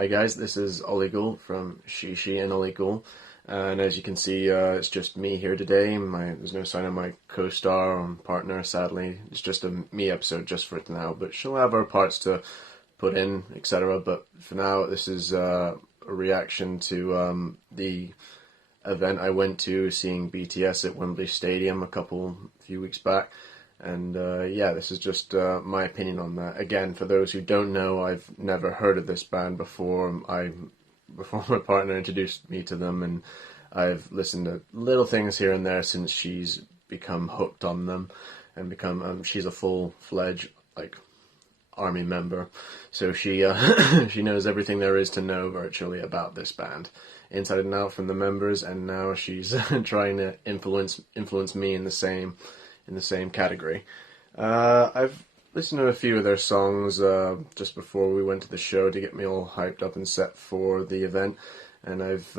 Hi guys, this is OliGhoul from Shishi and OliGhoul, and as you can see, it's just me here today. There's no sign of my co-star or partner, sadly. It's just a me episode just for now, but she'll have her parts to put in, etc. But for now, this is a reaction to the event I went to seeing BTS at Wembley Stadium a few weeks back. And yeah, this is just my opinion on that. Again, for those who don't know, I've never heard of this band before. Before my partner introduced me to them, and I've listened to little things here and there since she's become hooked on them and become. She's a full-fledged army member, so she she knows everything there is to know virtually about this band, inside and out, from the members, and now she's trying to influence me in the same category. I've listened to a few of their songs just before we went to the show to get me all hyped up and set for the event, and I've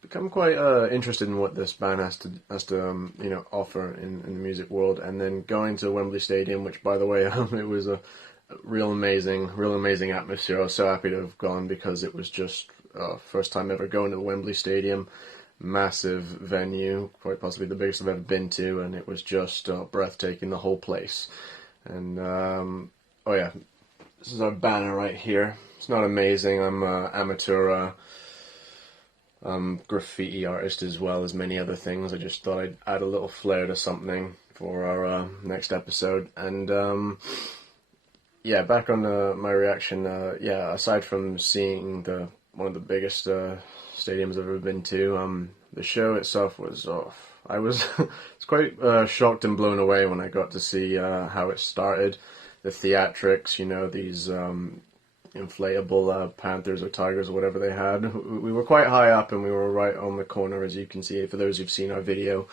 become quite interested in what this band has to offer in the music world. And then going to Wembley Stadium, which, by the way, it was a real amazing atmosphere. I was so happy to have gone because it was just first time ever going to the Wembley Stadium. Massive venue, quite possibly the biggest I've ever been to, and it was just breathtaking, the whole place. And oh yeah, this is our banner right here. It's not amazing. I'm an amateur graffiti artist as well as many other things. I just thought I'd add a little flair to something for our next episode. And yeah, back on my reaction. Yeah, aside from seeing one of the biggest stadiums I've ever been to, the show itself was I was quite shocked and blown away when I got to see how it started, the theatrics, these inflatable panthers or tigers or whatever they had. We were quite high up and we were right on the corner, as you can see for those who've seen our video.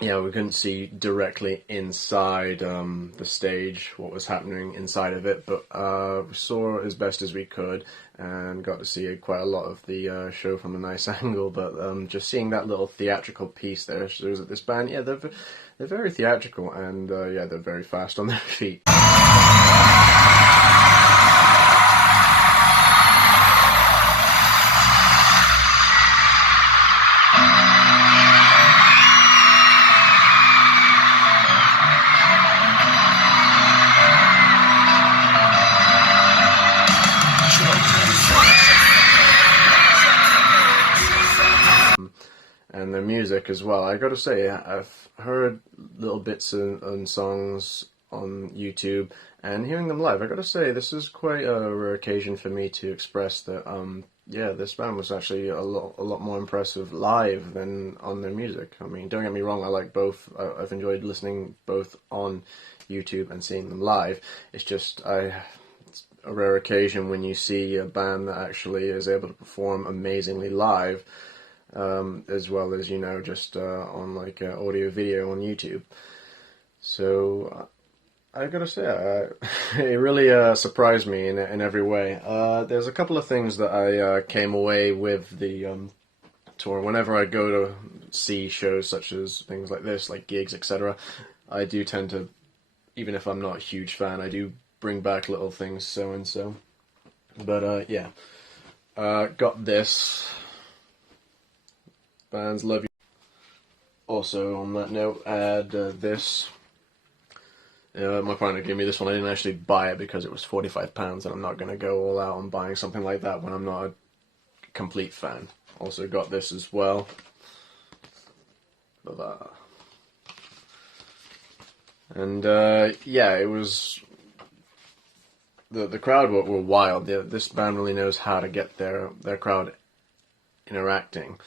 Yeah, we couldn't see directly inside the stage what was happening inside of it, but we saw as best as we could and got to see quite a lot of the show from a nice angle. But just seeing that little theatrical piece there shows that this band, yeah, they're very theatrical, and yeah, they're very fast on their feet. And their music as well. I gotta say, I've heard little bits and songs on YouTube, and hearing them live, I gotta say, this is quite a rare occasion for me to express that, yeah, this band was actually a lot more impressive live than on their music. I mean, don't get me wrong, I like both. I've enjoyed listening both on YouTube and seeing them live. It's just, it's a rare occasion when you see a band that actually is able to perform amazingly live, as well as, just on audio video on YouTube. So I gotta say, it really surprised me in every way. There's a couple of things that I came away with the tour. Whenever I go to see shows such as things like this, like gigs, etc., I do tend to, even if I'm not a huge fan, I do bring back little things so and so. But yeah, got this. Bands love you. Also, on that note, add this. My partner gave me this one. I didn't actually buy it because it was £45, and I'm not going to go all out on buying something like that when I'm not a complete fan. Also got this as well. And yeah, it was the crowd were wild. This band really knows how to get their crowd interacting.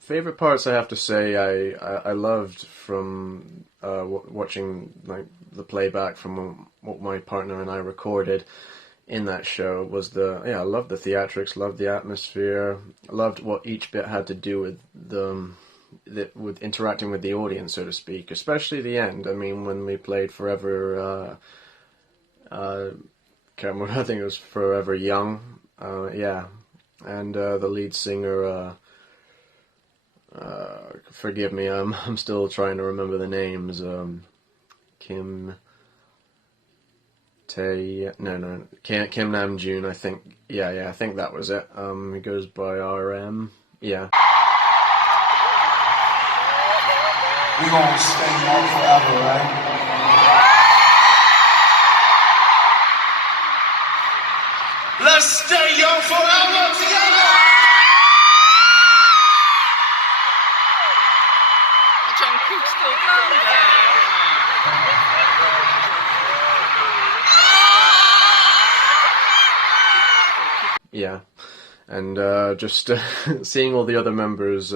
Favorite parts, I have to say, I loved from watching like the playback from what my partner and I recorded in that show was I loved the theatrics, loved the atmosphere, loved what each bit had to do with with interacting with the audience, so to speak, especially the end. I mean, when we played Forever, can't remember, I think it was Forever Young, yeah, and the lead singer, forgive me, I'm still trying to remember the names, Kim Namjoon, I think. Yeah, I think that was it. He goes by RM. Yeah. We gonna stay young forever, right? Let's stay young forever together! John Cook's still down there. Yeah, and just seeing all the other members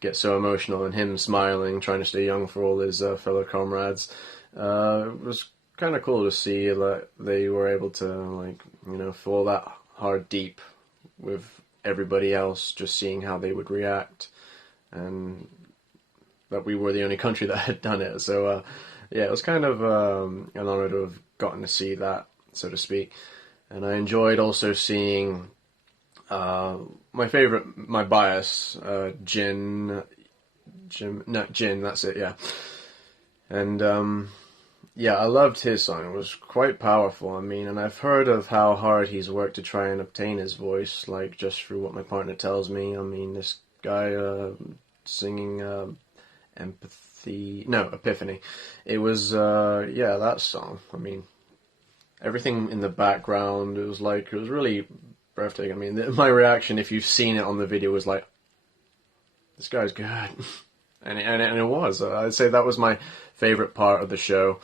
get so emotional and him smiling, trying to stay young for all his fellow comrades, it was kind of cool to see that they were able to, like, fall that hard deep with everybody else, just seeing how they would react, and that we were the only country that had done it. So yeah, it was kind of an honor to have gotten to see that, so to speak. And I enjoyed also seeing my bias, Jin, that's it, yeah. And yeah, I loved his song. It was quite powerful. I mean, and I've heard of how hard he's worked to try and obtain his voice, like just through what my partner tells me. I mean, this guy singing Epiphany. It was yeah, that song. I mean, everything in the background, it was really breathtaking. I mean, my reaction, if you've seen it on the video, was like, this guy's good. and it was. I'd say that was my favorite part of the show.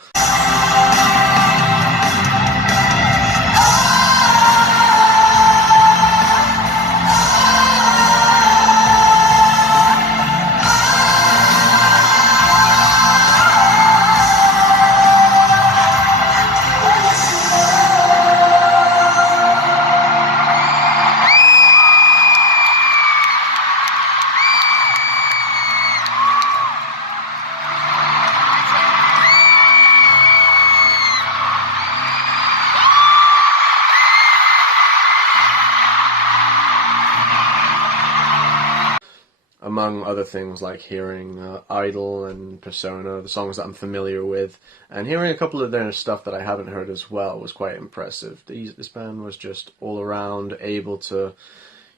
Among other things, like hearing Idol and Persona, the songs that I'm familiar with, and hearing a couple of their stuff that I haven't heard as well was quite impressive. This band was just all around able to,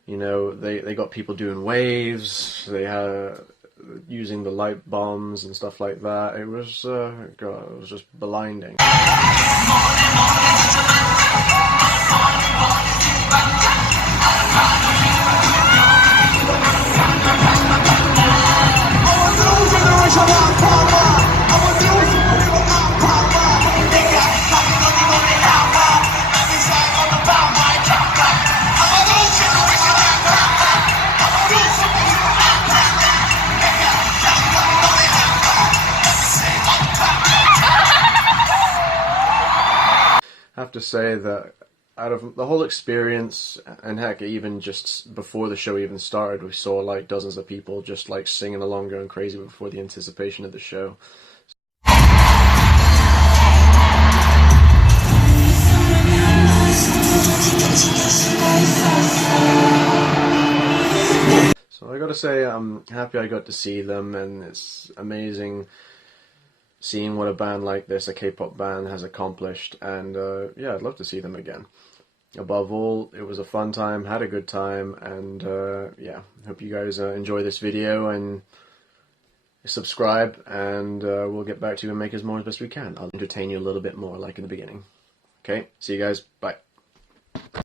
they got people doing waves, they had using the light bombs and stuff like that. It was, God, it was just blinding. I have to say that out of the whole experience, and heck, even just before the show even started, we saw like dozens of people just like singing along, going crazy before the anticipation of the show. So I gotta say, I'm happy I got to see them, and it's amazing seeing what a band like this, a K-pop band, has accomplished, and yeah, I'd love to see them again. Above all, it was a fun time, had a good time, and yeah, hope you guys enjoy this video, and subscribe, and we'll get back to you and make as more as best we can. I'll entertain you a little bit more, like in the beginning. Okay, see you guys, bye.